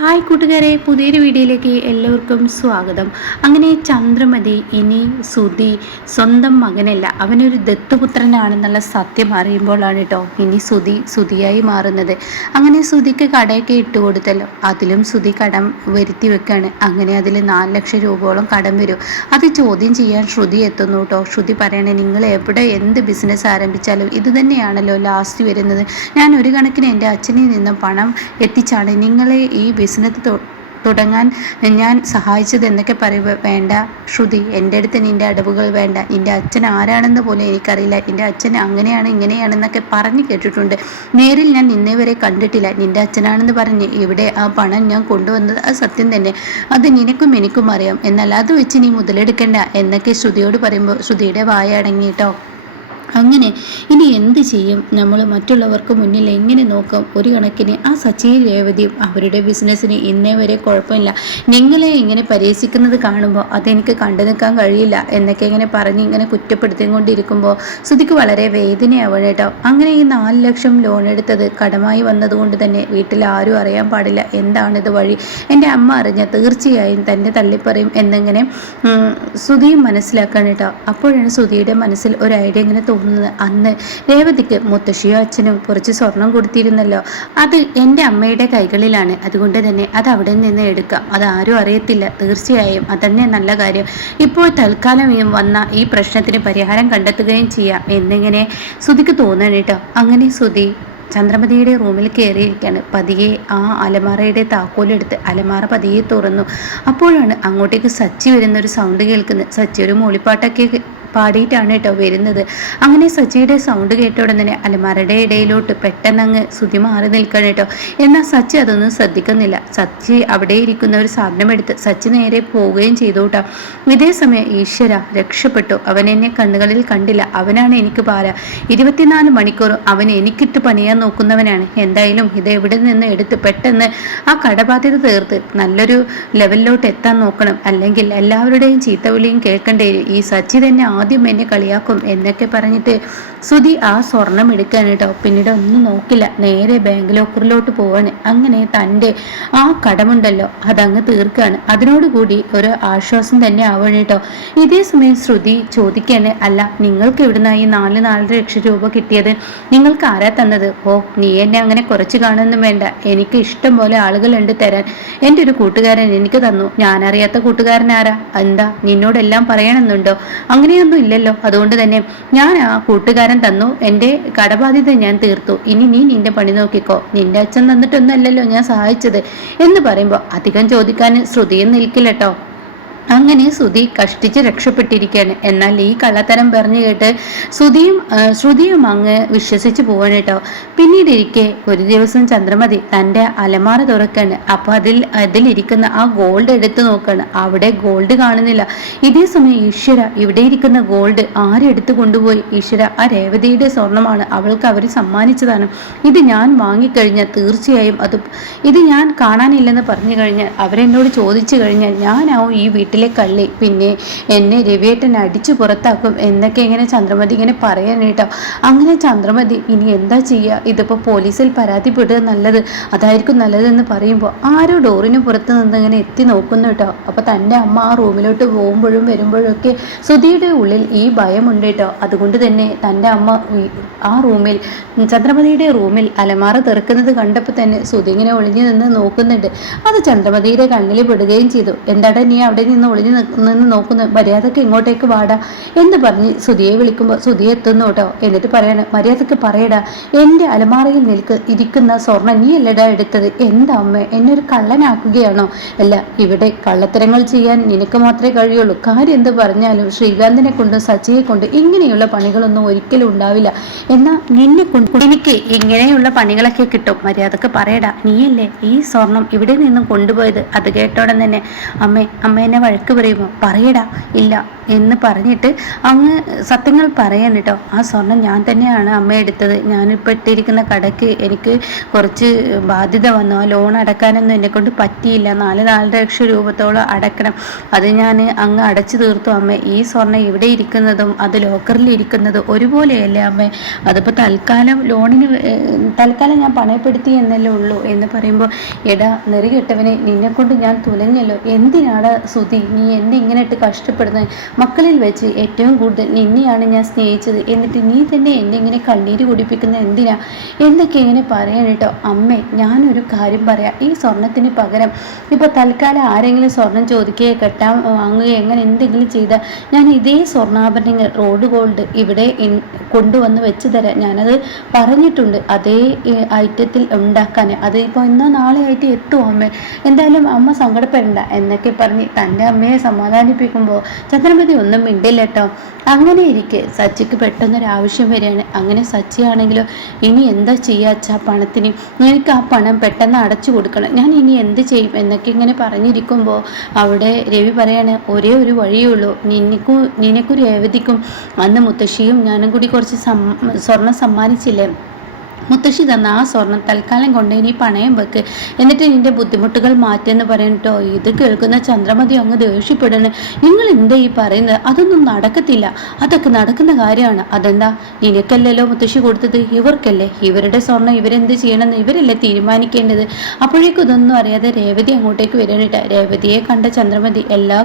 Hi കൂട്ടുകാരെ പുതിയൊരു വീഡിയോയിലേക്ക് എല്ലാവർക്കും സ്വാഗതം. അങ്ങനെ ചന്ദ്രമതി ഇനി സുധി സ്വന്തം മകനല്ല അവനൊരു ദത്തുപുത്രനാണെന്നുള്ള സത്യം അറിയുമ്പോഴാണ് കേട്ടോ ഇനി സുധി സുധിയായി മാറുന്നത്. അങ്ങനെ സുധിക്ക് കടയൊക്കെ ഇട്ട് കൊടുത്തല്ലോ. അതിലും സുധി കടം വരുത്തി വെക്കാണ്. അങ്ങനെ അതിൽ നാല് ലക്ഷം രൂപയോളം കടം വരും. അത് ചോദ്യം ചെയ്യാൻ ശ്രുതി എത്തുന്നു കേട്ടോ ശ്രുതി പറയണേ നിങ്ങൾ എവിടെ എന്ത് ബിസിനസ് ആരംഭിച്ചാലും ഇത് തന്നെയാണല്ലോ ലാസ്റ്റ് വരുന്നത്. ഞാൻ ഒരു കണക്കിന് എന്റെ അച്ഛനിൽ നിന്ന് പണം എത്തിച്ചാണ്. നിങ്ങളെ ഈ ബിസിനസ് തുടങ്ങാൻ ഞാൻ സഹായിച്ചത് എന്നൊക്കെ പറയുക വേണ്ട ശ്രുതി എന്റെ അടുത്ത് നിന്റെ അടവുകൾ വേണ്ട നിന്റെ അച്ഛൻ ആരാണെന്ന് പോലും എനിക്കറിയില്ല എന്റെ അച്ഛൻ അങ്ങനെയാണ് ഇങ്ങനെയാണെന്നൊക്കെ പറഞ്ഞു കേട്ടിട്ടുണ്ട്. നേരിൽ ഞാൻ ഇന്നേ വരെ കണ്ടിട്ടില്ല നിന്റെ അച്ഛനാണെന്ന് പറഞ്ഞ് ഇവിടെ ആ പണം ഞാൻ കൊണ്ടുവന്നത് അത് സത്യം തന്നെ. അത് നിനക്കും എനിക്കും അറിയാം എന്നാൽ അത് വെച്ച് നീ മുതലെടുക്കണ്ട എന്നൊക്കെ ശ്രുതിയോട് പറയുമ്പോൾ ശ്രുതിയുടെ വായ അടങ്ങിയിട്ടോ? അങ്ങനെ ഇനി എന്ത് ചെയ്യും? നമ്മൾ മറ്റുള്ളവർക്ക് മുന്നിൽ എങ്ങനെ നോക്കും? ഒരു കണക്കിന് ആ സച്ചി രേവതിയും അവരുടെ ബിസിനസ്സിന് ഇന്നേ വരെ കുഴപ്പമില്ല. നിങ്ങളെ ഇങ്ങനെ പരിഹസിക്കുന്നത് കാണുമ്പോൾ അതെനിക്ക് കണ്ടു നിൽക്കാൻ കഴിയില്ല എന്നൊക്കെ ഇങ്ങനെ പറഞ്ഞ് ഇങ്ങനെ കുറ്റപ്പെടുത്തിക്കൊണ്ടിരിക്കുമ്പോൾ സുധിക്ക് വളരെ വേദനയാവണം കേട്ടോ. അങ്ങനെ ഈ നാല് ലക്ഷം ലോൺ എടുത്തത് കടമായി വന്നതുകൊണ്ട് തന്നെ വീട്ടിൽ ആരും അറിയാൻ പാടില്ല. എന്താണിത് വഴി? എന്റെ അമ്മ അറിഞ്ഞ തീർച്ചയായും തന്നെ തള്ളിപ്പറയും എന്നിങ്ങനെ സുധിയും മനസ്സിലാക്കാൻ കേട്ടോ. അപ്പോഴാണ് സുധിയുടെ മനസ്സിൽ ഒരു ഐഡിയ ഇങ്ങനെ തോന്നുന്നത് അന്ന് രേവതിക്ക് മുത്തശ്ശിയോ അച്ഛനും കുറച്ച് സ്വർണം കൊടുത്തിരുന്നല്ലോ. അത് എന്റെ അമ്മയുടെ കൈകളിലാണ്. അതുകൊണ്ട് തന്നെ അത് അവിടെ നിന്ന് എടുക്കാം. അത് ആരും അറിയത്തില്ല. തീർച്ചയായും അതന്നെ നല്ല കാര്യം. ഇപ്പോൾ തൽക്കാലം വന്ന ഈ പ്രശ്നത്തിന് പരിഹാരം കണ്ടെത്തുകയും ചെയ്യാം. എന്നിങ്ങനെ ശ്രുതിക്ക് തോന്നണം കേട്ടോ. അങ്ങനെ ശ്രുതി ചന്ദ്രമതിയുടെ റൂമിൽ കയറിയിരിക്കുകയാണ്. പതിയെ ആ അലമാറയുടെ താക്കോലെടുത്ത് അലമാറ പതിയെ തുറന്നു. അപ്പോഴാണ് അങ്ങോട്ടേക്ക് സച്ചി വരുന്നൊരു സൗണ്ട് കേൾക്കുന്നത്. സച്ചി ഒരു മൂളിപ്പാട്ടൊക്കെ പാടിയിട്ടാണ് കേട്ടോ വരുന്നത്. അങ്ങനെ സച്ചിയുടെ സൗണ്ട് കേട്ട ഉടനെ അലമാരയുടെ ഇടയിലോട്ട് പെട്ടെന്നങ്ങ് സുതി മാറി നിൽക്കണം കേട്ടോ. എന്നാൽ സച്ചി അതൊന്നും ശ്രദ്ധിക്കുന്നില്ല. സച്ചി അവിടെ ഇരിക്കുന്ന ഒരു സാധനം എടുത്ത് സച്ചി നേരെ പോവുകയും ചെയ്തു കേട്ടോ. ഇതേ സമയം ഈശ്വര രക്ഷപ്പെട്ടു. അവൻ എന്നെ കണ്ണുകളിൽ കണ്ടില്ല. അവനാണ് എനിക്ക് പാര ഇരുപത്തിനാല് മണിക്കൂറും അവൻ എനിക്കിട്ട് പണിയാൻ നോക്കുന്നവനാണ്. എന്തായാലും ഇത് എവിടെ നിന്ന് എടുത്ത് പെട്ടെന്ന് ആ കടബാധ്യത തീർത്ത് നല്ലൊരു ലെവലിലോട്ട് എത്താൻ നോക്കണം. അല്ലെങ്കിൽ എല്ലാവരുടെയും ചീത്തവിളിയും കേൾക്കേണ്ടി ഈ സച്ചി തന്നെ ആദ്യം എന്നെ കളിയാക്കും എന്നൊക്കെ പറഞ്ഞിട്ട് സുധി ആ സ്വർണം എടുക്കാൻ കേട്ടോ പിന്നീട് ഒന്നും നോക്കില്ല. നേരെ ബാങ്ക് ലോക്കറിലോട്ട് പോവാണ്. അങ്ങനെ തന്റെ ആ കടമുണ്ടല്ലോ അതങ്ങ് തീർക്കുകയാണ് അതിനോടുകൂടി ഒരു ആശ്വാസം തന്നെ ആവണം കേട്ടോ ഇതേ സമയം ശ്രുതി ചോദിക്കാണ് അല്ല നിങ്ങൾക്ക് എവിടുന്നായി നാല് നാലര ലക്ഷം രൂപ കിട്ടിയത്? നിങ്ങൾക്ക് ആരാ തന്നത്? ഓ നീ എന്നെ അങ്ങനെ കുറച്ച് കാണുന്നു വേണ്ട. എനിക്ക് ഇഷ്ടം പോലെ ആളുകളുണ്ട് തരാൻ. എന്റെ ഒരു കൂട്ടുകാരൻ എനിക്ക് തന്നു. ഞാനറിയാത്ത കൂട്ടുകാരൻ ആരാ? എന്താ നിന്നോടെല്ലാം പറയണമെന്നുണ്ടോ? ഒന്നും ഇല്ലല്ലോ. അതുകൊണ്ട് തന്നെ ഞാൻ ആ കൂട്ടുകാരൻ തന്നു. എന്റെ കടബാധ്യത ഞാൻ തീർത്തു. ഇനി നീ നിന്റെ പണി നോക്കിക്കോ. നിന്റെ അച്ഛൻ തന്നിട്ടൊന്നല്ലല്ലോ ഞാൻ സഹായിച്ചത് എന്ന് പറയുമ്പോൾ അധികം ചോദിക്കാൻ ശ്രുതിയും നിൽക്കില്ലട്ടോ അങ്ങനെ സുധി കഷ്ടിച്ച് രക്ഷപ്പെട്ടിരിക്കുകയാണ്. എന്നാൽ ഈ കള്ളത്തരം പറഞ്ഞു കേട്ട് ശ്രുതിയും ശ്രുതിയും അങ്ങ് വിശ്വസിച്ച് പോവാണ് കേട്ടോ. പിന്നീട് ഇരിക്കെ ഒരു ദിവസം ചന്ദ്രമതി തന്റെ അലമാറ തുറക്കാണ്. അപ്പോൾ അതിൽ അതിലിരിക്കുന്ന ആ ഗോൾഡ് എടുത്തു നോക്കാണ്. അവിടെ ഗോൾഡ് കാണുന്നില്ല. ഇതേ സമയം ഈശ്വര ഇവിടെ ഇരിക്കുന്ന ഗോൾഡ് ആരെടുത്തു കൊണ്ടുപോയി? ഈശ്വര ആ രേവതിയുടെ സ്വർണമാണ്. അവൾക്ക് അവർ സമ്മാനിച്ചതാണ്. ഇത് ഞാൻ വാങ്ങിക്കഴിഞ്ഞാൽ തീർച്ചയായും അത് ഇത് ഞാൻ കാണാനില്ലെന്ന് പറഞ്ഞു കഴിഞ്ഞാൽ അവരെന്നോട് ചോദിച്ചു കഴിഞ്ഞാൽ ഞാനാവും ഈ വീട്ടിൽ വീട്ടിലെ കള്ളി. പിന്നെ എന്നെ രവിയേട്ടൻ അടിച്ചു പുറത്താക്കും. എന്നൊക്കെ ഇങ്ങനെ ചന്ദ്രമതി ഇങ്ങനെ പറയാനേട്ടോ അങ്ങനെ ചന്ദ്രമതി ഇനി എന്താ ചെയ്യുക ഇതിപ്പോൾ പോലീസിൽ പരാതിപ്പെടുക നല്ലത്. അതായിരിക്കും നല്ലതെന്ന് പറയുമ്പോൾ ആരോ ഡോറിന് പുറത്ത് നിന്ന് ഇങ്ങനെ എത്തി നോക്കുന്നു കേട്ടോ. അപ്പോൾ തന്റെ അമ്മ ആ റൂമിലോട്ട് പോകുമ്പോഴും വരുമ്പോഴൊക്കെ സുധിയുടെ ഉള്ളിൽ ഈ ഭയമുണ്ട് കേട്ടോ. അതുകൊണ്ട് തന്നെ തന്റെ അമ്മ ആ റൂമിൽ ചന്ദ്രമതിയുടെ റൂമിൽ അലമാറ തെറുക്കുന്നത് കണ്ടപ്പോൾ തന്നെ സുധി ഇങ്ങനെ ഒളിഞ്ഞു നിന്ന് നോക്കുന്നുണ്ട്. അത് ചന്ദ്രമതിയുടെ കണ്ണിൽ പെടുകയും ചെയ്തു. എന്താടാ നീ അവിടെ നിന്ന് ഒളിഞ്ഞു നിന്ന് നോക്കുന്നു മര്യാദയ്ക്ക് ഇങ്ങോട്ടേക്ക് വാടാ എന്ന് പറഞ്ഞ് സുധിയെ വിളിക്കുമ്പോൾ സുധിയെ എത്തുന്നു കേട്ടോ. എന്നിട്ട് പറയാണ് മര്യാദയ്ക്ക് പറയടാ എന്റെ അലമാറയിൽ നിൽക്ക് ഇരിക്കുന്ന സ്വർണ നീ അല്ലടാ എടുത്തത് എന്താ അമ്മ എന്നൊരു കള്ളനാക്കുകയാണോ? അല്ല ഇവിടെ കള്ളത്തരങ്ങൾ ചെയ്യാൻ നിനക്ക് മാത്രമേ കഴിയുള്ളൂ. കാര്യം എന്ത് പറഞ്ഞാലും ശ്രീകാന്തിനെ കൊണ്ട് സച്ചിയെ കൊണ്ട് ഇങ്ങനെയുള്ള പണികളൊന്നും ഒരിക്കലും ഉണ്ടാവില്ല. എന്നാൽ നിന്നെ കൊണ്ട് എനിക്ക് ഇങ്ങനെയുള്ള പണികളൊക്കെ കിട്ടും. മര്യാദയ്ക്ക് പറയടാ നീയല്ലേ ഈ സ്വർണം ഇവിടെ നിന്നും കൊണ്ടുപോയത്? അത് കേട്ടോടെ തന്നെ അമ്മേ അമ്മ എന്നെ വഴക്ക് പറയുമോ? പറയടാ. ഇല്ല. എന്ന് പറഞ്ഞിട്ട് അങ്ങ് സത്യങ്ങൾ പറയാൻ കേട്ടോ. ആ സ്വർണം ഞാൻ തന്നെയാണ് അമ്മ എടുത്തത്. ഞാനിപ്പോൾ ഇട്ടിരിക്കുന്ന കടയ്ക്ക് എനിക്ക് കുറച്ച് ബാധ്യത വന്നു. ആ ലോൺ അടക്കാനൊന്നും എന്നെ കൊണ്ട് പറ്റിയില്ല. നാല് നാലര ലക്ഷം രൂപത്തോളം അടക്കണം അത് ഞാൻ അങ്ങ് അടച്ചു തീർത്തു അമ്മ. ഈ സ്വർണം ഇവിടെ ഇരിക്കുന്നതും അത് ലോക്കറിൽ ഇരിക്കുന്നതും ഒരുപോലെയല്ലേ അമ്മ? അതിപ്പോൾ തൽക്കാലം ലോണിന് തൽക്കാലം ഞാൻ പണയപ്പെടുത്തി എന്നല്ലേ ഉള്ളൂ എന്ന് പറയുമ്പോൾ എടാ നെറികെട്ടവനെ നിന്നെ കൊണ്ട് ഞാൻ തുലഞ്ഞല്ലോ. എന്തിനാണ് സുതി നീ എന്നെ ഇങ്ങനെ ഇട്ട് കഷ്ടപ്പെടുന്നത്? മക്കളിൽ വെച്ച് ഏറ്റവും കൂടുതൽ നിന്നെയാണ് ഞാൻ സ്നേഹിച്ചത്. എന്നിട്ട് നീ തന്നെ എന്നെ ഇങ്ങനെ കണ്ണീര് കുടിപ്പിക്കുന്നത് എന്തിനാ? എന്നൊക്കെ ഇങ്ങനെ പറയാൻ കേട്ടോ. അമ്മേ ഞാനൊരു കാര്യം പറയാം. ഈ സ്വർണത്തിന് പകരം ഇപ്പോൾ തൽക്കാലം ആരെങ്കിലും സ്വർണം ചോദിക്കുകയോ കെട്ടാൻ വാങ്ങുകയോ എങ്ങനെ എന്തെങ്കിലും ചെയ്താൽ ഞാൻ ഇതേ സ്വർണാഭരണങ്ങൾ റോഡ് ഗോൾഡ് ഇവിടെ കൊണ്ടുവന്ന് വെച്ച് തരാം. ഞാനത് പറഞ്ഞിട്ടുണ്ട്. അതേ ഐറ്റത്തിൽ ഉണ്ടാക്കാൻ. അത് ഇപ്പൊ ഇന്നോ നാളെ ആയിട്ട് എത്തും അമ്മ. എന്തായാലും അമ്മ സങ്കടപ്പെടണ്ട എന്നൊക്കെ പറഞ്ഞ് തന്റെ അമ്മയെ സമാധാനിപ്പിക്കുമ്പോൾ ചന്ദ്രമതി ഒന്നും മിണ്ടില്ല കേട്ടോ അങ്ങനെ ഇരിക്കെ. സച്ചിക്ക് പെട്ടെന്നൊരാവശ്യം വരികയാണ്. അങ്ങനെ സച്ചിയാണെങ്കിലോ ഇനി എന്താ ചെയ്യാച്ചാ പണത്തിന്? എനിക്ക് ആ പണം പെട്ടെന്ന് അടച്ചു കൊടുക്കണം. ഞാൻ ഇനി എന്ത് ചെയ്യും എന്നൊക്കെ ഇങ്ങനെ പറഞ്ഞിരിക്കുമ്പോൾ അവിടെ രവി പറയാണ് ഒരേ ഒരു വഴിയേ ഉള്ളൂ. നിനക്കും നിനക്കും രേവതിക്കും അന്ന് മുത്തശ്ശിയും ഞാനും കൂടി കുറച്ച് സ്വർണം സമ്മാനിച്ചില്ലേ? മുത്തശ്ശി തന്ന ആ സ്വർണം തൽക്കാലം കൊണ്ട് ഇനി പണയം വെക്ക്. എന്നിട്ട് നിന്റെ ബുദ്ധിമുട്ടുകൾ മാറ്റിയെന്ന് പറയുന്നുട്ടോ ഇത് കേൾക്കുന്ന ചന്ദ്രമതി അങ്ങ് ദേഷ്യപ്പെടണേ നിങ്ങൾ എന്താ ഈ പറയുന്നത്? അതൊന്നും നടക്കത്തില്ല. അതൊക്കെ നടക്കുന്ന കാര്യമാണ്. അതെന്താ? നിനക്കല്ലല്ലോ മുത്തശ്ശി കൊടുത്തത്? ഇവർക്കല്ലേ? ഇവരുടെ സ്വർണം ഇവരെന്ത് ചെയ്യണമെന്ന് ഇവരല്ലേ തീരുമാനിക്കേണ്ടത്? അപ്പോഴേക്കും ഇതൊന്നും അറിയാതെ രേവതി അങ്ങോട്ടേക്ക് വരാനിട്ട. രേവതിയെ കണ്ട ചന്ദ്രമതി എല്ലാ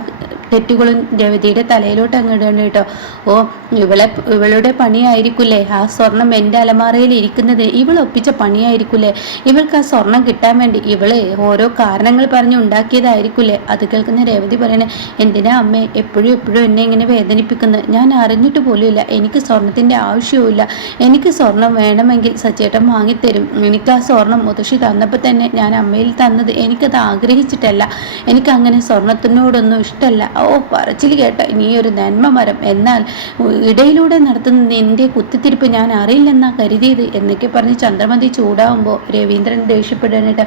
തെറ്റുകളും രവതിയുടെ തലയിലോട്ട് അങ്ങോട്ടാണ് കേട്ടോ. ഓ ഇവളെ ഇവളുടെ പണിയായിരിക്കില്ലേ ആ സ്വർണം എന്റെ അലമാറയിൽ ഇരിക്കുന്നത് ഇവൾ ഒപ്പിച്ച പണിയായിരിക്കില്ലേ ഇവൾക്ക് ആ സ്വർണം കിട്ടാൻ വേണ്ടി ഇവൾ ഓരോ കാരണങ്ങൾ പറഞ്ഞ് ഉണ്ടാക്കിയതായിരിക്കില്ലേ അത് കേൾക്കുന്ന രേവതി പറയണേ എന്തിനാ അമ്മ എപ്പോഴും എപ്പോഴും എന്നെ ഇങ്ങനെ വേദനിപ്പിക്കുന്നത് ഞാൻ അറിഞ്ഞിട്ട് പോലുമില്ല എനിക്ക് സ്വർണത്തിന്റെ ആവശ്യവുമില്ല എനിക്ക് സ്വർണം വേണമെങ്കിൽ സച്ചേട്ടൻ വാങ്ങിത്തരും. എനിക്ക് ആ സ്വർണം മുതശ്ശി തന്നപ്പോൾ തന്നെ ഞാൻ അമ്മയിൽ തന്നത് എനിക്കത് ആഗ്രഹിച്ചിട്ടല്ല. എനിക്ക് അങ്ങനെ സ്വർണത്തിനോടൊന്നും ഇഷ്ടമല്ല. ഓ പറച്ചിൽ കേട്ട നീ ഒരു നന്മ മരം. എന്നാൽ ഇടയിലൂടെ നടത്തുന്ന നിന്റെ കുത്തിത്തിരിപ്പ് ഞാൻ അറിയില്ലെന്നാ കരുതിയത് എന്നൊക്കെ പറഞ്ഞ് ചന്ദ്രമതി ചൂടാവുമ്പോൾ രവീന്ദ്രൻ ദേഷ്യപ്പെടാനായിട്ട്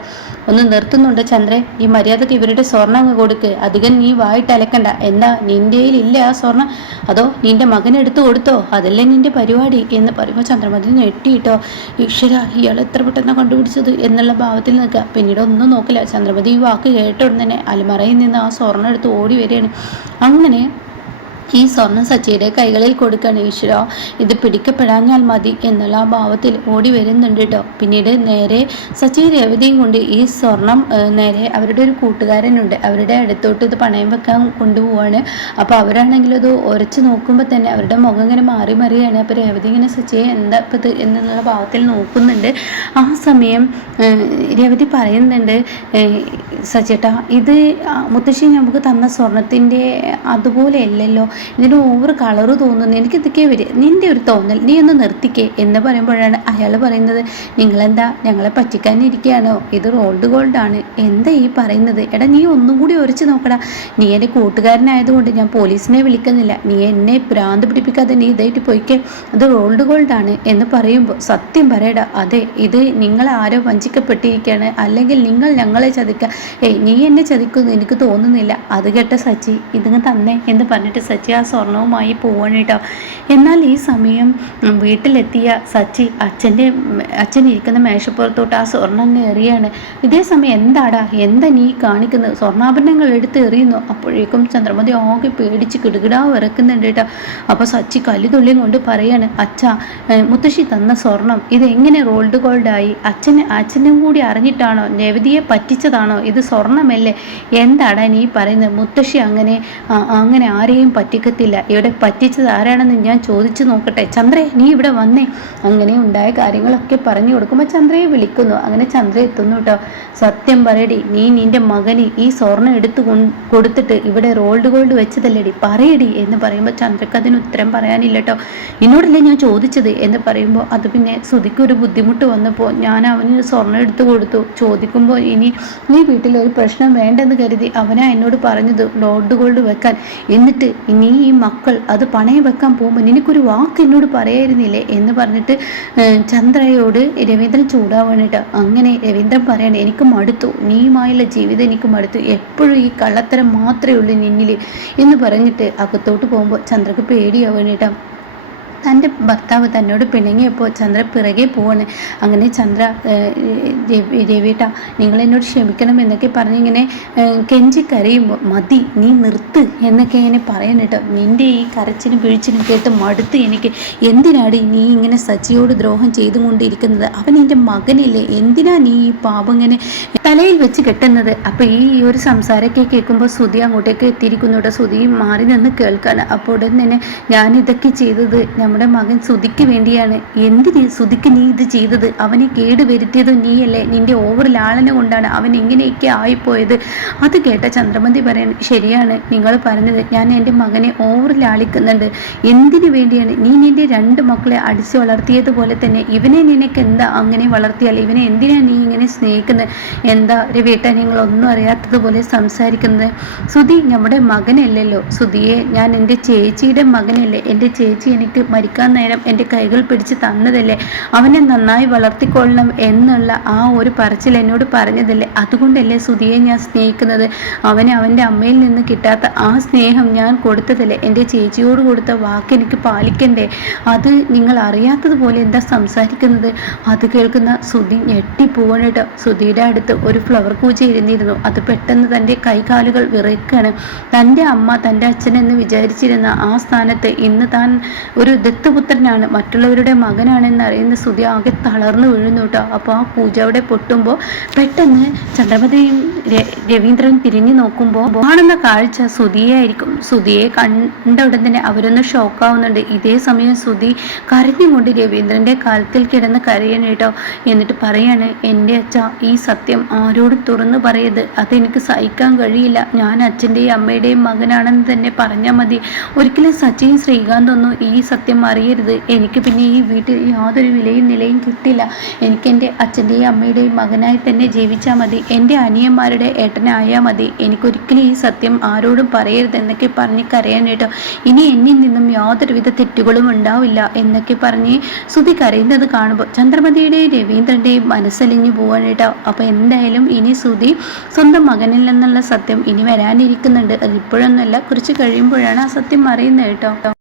ഒന്ന് നിർത്തുന്നുണ്ട് ചന്ദ്രൻ ഈ മര്യാദയ്ക്ക് ഇവരുടെ സ്വർണം കൊടുക്ക്. അധികം നീ വായിട്ട് അലക്കണ്ട. എന്താ നിന്റെ ഇല്ല ആ സ്വർണം അതോ നിന്റെ മകൻ എടുത്തു കൊടുത്തോ? അതല്ലേ നിന്റെ പരിപാടി? എന്ന് പറയുമ്പോൾ ചന്ദ്രമതി ഞെട്ടിയിട്ടോ ഈശ്വര ഇയാൾ എത്ര പെട്ടെന്ന് കണ്ടുപിടിച്ചത്? എന്നുള്ള ഭാവത്തിൽ നിൽക്കുക. പിന്നീട് ഒന്നും നോക്കില്ല. ചന്ദ്രമതി ഈ വാക്ക് കേട്ട അലമറയിൽ നിന്ന് ആ സ്വർണം എടുത്ത് ഓടി വരികയാണ്. അങ്ങനെ ഈ സ്വർണം സച്ചിയുടെ കൈകളിൽ കൊടുക്കണം ഈശ്വര. ഇത് പിടിക്കപ്പെടാഞ്ഞാൽ മതി എന്നുള്ള ഭാവത്തിൽ ഓടി വരുന്നുണ്ട് കേട്ടോ പിന്നീട് നേരെ സച്ചി രേവതിയും കൊണ്ട് ഈ സ്വർണം നേരെ അവരുടെ ഒരു കൂട്ടുകാരനുണ്ട്. അവരുടെ അടുത്തോട്ട് ഇത് പണയം വെക്കാൻ കൊണ്ടുപോവാണ്. അപ്പോൾ അവരാണെങ്കിൽ അത് ഉരച്ച് നോക്കുമ്പോൾ തന്നെ അവരുടെ മുഖം ഇങ്ങനെ മാറി മറിയാണ്. അപ്പോൾ രേവതി ഇങ്ങനെ സച്ചിയെ എന്താ ഇപ്പം ഇത് എന്നുള്ള ഭാവത്തിൽ നോക്കുന്നുണ്ട്. ആ സമയം രേവതി പറയുന്നുണ്ട് സച്ചേട്ടാ ഇത് മുത്തശ്ശി നമുക്ക് തന്ന സ്വർണത്തിന്റെ അതുപോലെ അല്ലല്ലോ. ഇതിന് ഓവർ കളറ് തോന്നുന്നു. എനിക്ക് ഇതൊക്കെ വരിക നിന്റെ ഒരു തോന്നൽ. നീ ഒന്ന് നിർത്തിക്കേ എന്ന് പറയുമ്പോഴാണ് അയാൾ പറയുന്നത്. നിങ്ങളെന്താ? ഞങ്ങളെ പറ്റിക്കാനിരിക്കുകയാണോ ഇത് റോൾഡ് ഗോൾഡ് ആണ്. എന്താ ഈ പറയുന്നത്? എടാ നീ ഒന്നും കൂടി ഒരച്ച് നോക്കടാ. നീ എന്റെ കൂട്ടുകാരനായതുകൊണ്ട് ഞാൻ പോലീസിനെ വിളിക്കുന്നില്ല. നീ എന്നെ ഭ്രാന്ത് പിടിപ്പിക്കാതെ നീ ഇതായിട്ട് പോയിക്കേ. അത് റോൾഡ് ഗോൾഡ് ആണ്. എന്ന് പറയുമ്പോൾ സത്യം പറയടാ. അതെ ഇത് നിങ്ങൾ ആരോ വഞ്ചിക്കപ്പെട്ടിരിക്കുകയാണ് അല്ലെങ്കിൽ നിങ്ങൾ ഞങ്ങളെ ചതിക്കുക ഏയ് നീ എന്നെ ചതിക്കുന്നു. എനിക്ക് തോന്നുന്നില്ല. അത് കേട്ട സച്ചി ഇതിങ്ങ് തന്നെ എന്ന് പറഞ്ഞിട്ട് സച്ചി ആ സ്വർണവുമായി പോവാണ് കേട്ടോ എന്നാൽ ഈ സമയം വീട്ടിലെത്തിയ സച്ചി അച്ഛന്റെ അച്ഛൻ ഇരിക്കുന്ന മേശപ്പുറത്തോട്ട് ആ സ്വർണം എറിയാണ് ഇതേ സമയം എന്താടാ? എന്താ നീ കാണിക്കുന്നത്? സ്വർണാഭരണങ്ങൾ എടുത്ത് എറിയുന്നു. അപ്പോഴേക്കും ചന്ദ്രമതി ആകെ പേടിച്ച് കിടുകിടാ ഇറക്കുന്നുണ്ട് കേട്ടോ അപ്പോൾ സച്ചി കല്ലുതുള്ളിയും കൊണ്ട് പറയാണ് അച്ഛ മുത്തശ്ശി തന്ന സ്വർണം ഇത് എങ്ങനെ റോൾഡ് ഗോൾഡായി? അച്ഛനെ അച്ഛനും കൂടി അറിഞ്ഞിട്ടാണോ? രവതിയെ പറ്റിച്ചതാണോ? ഇത് സ്വർണമല്ലേ? എന്താടാ നീ പറയുന്നത്? മുത്തശ്ശി അങ്ങനെ അങ്ങനെ ആരെയും പറ്റി പറ്റിക്കത്തില്ല. ഇവിടെ പറ്റിച്ചത് ആരാണെന്ന് ഞാൻ ചോദിച്ചു നോക്കട്ടെ. ചന്ദ്രേ നീ ഇവിടെ വന്നേ. അങ്ങനെ ഉണ്ടായ കാര്യങ്ങളൊക്കെ പറഞ്ഞു കൊടുക്കുമ്പോൾ ചന്ദ്രയെ വിളിക്കുന്നു. അങ്ങനെ ചന്ദ്ര എത്തുന്നു കേട്ടോ സത്യം പറയടി നീ നിന്റെ മകന് ഈ സ്വർണം എടുത്തു കൊടുത്തിട്ട് ഇവിടെ റോൾഡ് ഗോൾഡ് വെച്ചതല്ലേടി. പറയടി എന്ന് പറയുമ്പോൾ ചന്ദ്രക്ക് അതിന് ഉത്തരം പറയാനില്ല കേട്ടോ എന്നോടല്ലേ ഞാൻ ചോദിച്ചത് എന്ന് പറയുമ്പോൾ അത് പിന്നെ ശ്രുതിക്ക് ഒരു ബുദ്ധിമുട്ട് വന്നപ്പോൾ ഞാൻ അവന് സ്വർണം എടുത്തു കൊടുത്തു. ചോദിക്കുമ്പോൾ ഇനി നീ വീട്ടിൽ ഒരു പ്രശ്നം വേണ്ടെന്ന് കരുതി അവനാ എന്നോട് പറഞ്ഞത് റോൾഡ് ഗോൾഡ് വെക്കാൻ. എന്നിട്ട് ഇനി നീ ഈ മക്കൾ അത് പണയം വെക്കാൻ പോകുമ്പോൾ നിനക്കൊരു വാക്ക് എന്നോട് പറയായിരുന്നില്ലേ എന്ന് പറഞ്ഞിട്ട് ചന്ദ്രയോട് രവീന്ദ്രൻ ചൂടാവാനിട്ട് അങ്ങനെ രവീന്ദ്രൻ പറയണേ എനിക്ക് മടുത്തു. നീയുമായുള്ള ജീവിതം എനിക്ക് മടുത്തു. എപ്പോഴും ഈ കള്ളത്തരം മാത്രമേ ഉള്ളൂ നിന്നിൽ എന്ന് പറഞ്ഞിട്ട് അകത്തോട്ട് പോകുമ്പോൾ ചന്ദ്രക്ക് പേടിയാവാനിട്ടാ. തന്റെ ഭർത്താവ് തന്നോട് പിണങ്ങിയപ്പോൾ ചന്ദ്ര പിറകെ പോവാണ്. അങ്ങനെ ചന്ദ്ര രവിട്ട നിങ്ങൾ എന്നോട് ക്ഷമിക്കണം എന്നൊക്കെ പറഞ്ഞ് ഇങ്ങനെ കെഞ്ചി കരയുമ്പോൾ മതി നീ നിർത്ത് എന്നൊക്കെ ഇങ്ങനെ പറയാൻ കേട്ടോ. നിന്റെ ഈ കരച്ചിനും പിഴിച്ചിനും കേട്ട് മടുത്ത് എനിക്ക്. എന്തിനാണ് നീ ഇങ്ങനെ സച്ചിയോട് ദ്രോഹം ചെയ്തുകൊണ്ടിരിക്കുന്നത്? അവൻ എന്റെ മകനില്ലേ. എന്തിനാ നീ ഈ പാപം ഇങ്ങനെ തലയിൽ വെച്ച് കെട്ടുന്നത്? അപ്പോൾ ഈ ഒരു സംസാരമൊക്കെ കേൾക്കുമ്പോൾ ശ്രുതി അങ്ങോട്ടേക്ക് എത്തിയിരിക്കുന്നു കേട്ടോ. ശ്രുതി മാറി നിന്ന് കേൾക്കാൻ അപ്പോൾ ഉടൻ തന്നെ ഞാൻ ഇതൊക്കെ ചെയ്തത് നമ്മുടെ മകൻ സുധിക്ക് വേണ്ടിയാണ്. എന്തിന് സുധിക്ക് നീ ഇത് ചെയ്തത്? അവനെ കേട് വരുത്തിയത് നീയല്ലേ? നിന്റെ ഓവർ ലാളന കൊണ്ടാണ് അവൻ ഇങ്ങനെയൊക്കെ ആയിപ്പോയത്. അത് കേട്ട ചന്ദ്രമതി പറയാൻ ശരിയാണ്. നിങ്ങൾ പറഞ്ഞത് ഞാൻ എന്റെ മകനെ ഓവർ ലാളിക്കുന്നുണ്ട്. എന്തിനു വേണ്ടിയാണ്? നീ നിന്റെ രണ്ട് മക്കളെ അടിച്ചു വളർത്തിയതുപോലെ തന്നെ ഇവനെ നിനക്ക് എന്താ അങ്ങനെ വളർത്തിയാൽ? ഇവനെ എന്തിനാണ് നീ ഇങ്ങനെ സ്നേഹിക്കുന്നത്? എന്താ രവിയേട്ട നിങ്ങൾ ഒന്നും അറിയാത്തതുപോലെ സംസാരിക്കുന്നത്? സുധി നമ്മുടെ മകനല്ലല്ലോ. സുധിയെ ഞാൻ എന്റെ ചേച്ചിയുടെ മകനല്ലേ. എന്റെ ചേച്ചി എനിക്ക് മരിക്കാൻ നേരം എന്റെ കൈകൾ പിടിച്ച് തന്നതല്ലേ? അവനെ നന്നായി വളർത്തിക്കൊള്ളണം എന്നുള്ള ആ ഒരു പറച്ചിൽ എന്നോട് പറഞ്ഞതല്ലേ? അതുകൊണ്ടല്ലേ സുധിയെ ഞാൻ സ്നേഹിക്കുന്നത്? അവനെ അവന്റെ അമ്മയിൽ നിന്ന് കിട്ടാത്ത ആ സ്നേഹം ഞാൻ കൊടുത്തതല്ലേ? എന്റെ ചേച്ചിയോട് കൊടുത്ത വാക്ക് എനിക്ക് പാലിക്കണ്ടേ? അത് നിങ്ങൾ അറിയാത്തതുപോലെ എന്താ സംസാരിക്കുന്നത്? അത് കേൾക്കുന്ന സുധി ഞെട്ടിപ്പോവണിട്ട് സുധിയുടെ അടുത്ത് ഒരു ഫ്ലവർ പൂജ ഇരുന്നിരുന്നു. അത് പെട്ടെന്ന് തന്റെ കൈകാലുകൾ വിറയ്ക്കാണ്. തന്റെ അമ്മ തന്റെ അച്ഛനെന്ന് വിചാരിച്ചിരുന്ന ആ സ്ഥാനത്ത് ഇന്ന് താൻ ഒരു ദത്തുപുത്രനാണ്. മറ്റുള്ളവരുടെ മകനാണെന്ന് അറിയുന്ന സ്തുതി ആകെ തളർന്നു വീഴുന്നു കേട്ടോ. അപ്പോൾ ആ പൂജ അവിടെ പൊട്ടുമ്പോൾ പെട്ടെന്ന് ചന്ദ്രമതിയും രവീന്ദ്രൻ തിരിഞ്ഞു നോക്കുമ്പോൾ കാണുന്ന കാഴ്ച സുധിയായിരിക്കും സുധിയെ കണ്ട ഉടൻ തന്നെ അവരൊന്ന് ഷോക്കാവുന്നുണ്ട് ഇതേ സമയം സുധി കരഞ്ഞുകൊണ്ട് രവീന്ദ്രന്റെ കാലത്തിൽ കിടന്ന് കരയണം കേട്ടോ. എന്നിട്ട് പറയാണ് എന്റെ അച്ഛ ഈ സത്യം ആരോടും തുറന്നു പറയത് അതെനിക്ക് സഹിക്കാൻ കഴിയില്ല. ഞാൻ അച്ഛന്റെയും അമ്മയുടെയും മകനാണെന്ന് തന്നെ പറഞ്ഞാൽ മതി. ഒരിക്കലും സച്ചിൻ ശ്രീകാന്ത് ഒന്നും ഈ സത്യം അറിയരുത്. എനിക്ക് പിന്നെ ഈ വീട്ടിൽ യാതൊരു വിലയും നിലയും കിട്ടില്ല. എനിക്ക് എന്റെ അച്ഛന്റെയും അമ്മയുടെയും മകനായി തന്നെ ജീവിച്ചാൽ മതി. എന്റെ അനിയന്മാരുടെ ഏട്ടനായാൽ മതി. എനിക്കൊരിക്കലും ഈ സത്യം ആരോടും പറയരുത് എന്നൊക്കെ പറഞ്ഞ് കരയാനായിട്ടോ ഇനി എന്നിൽ നിന്നും യാതൊരുവിധ തെറ്റുകളും ഉണ്ടാവില്ല എന്നൊക്കെ പറഞ്ഞ് സുധി കരയുന്നത് കാണുമ്പോൾ ചന്ദ്രമതിയുടെയും രവീന്ദ്രന്റെയും മനസ്സലിഞ്ഞു പോവാനായിട്ടോ അപ്പോൾ എന്തായാലും ഇനി സുധി സ്വന്തം മകനിൽ നിന്നുള്ള സത്യം ഇനി വരാനിരിക്കുന്നുണ്ട്. അത് ഇപ്പോഴൊന്നുമല്ല കുറച്ച് കഴിയുമ്പോഴാണ് ആ സത്യം അറിയുന്നത് കേട്ടോ.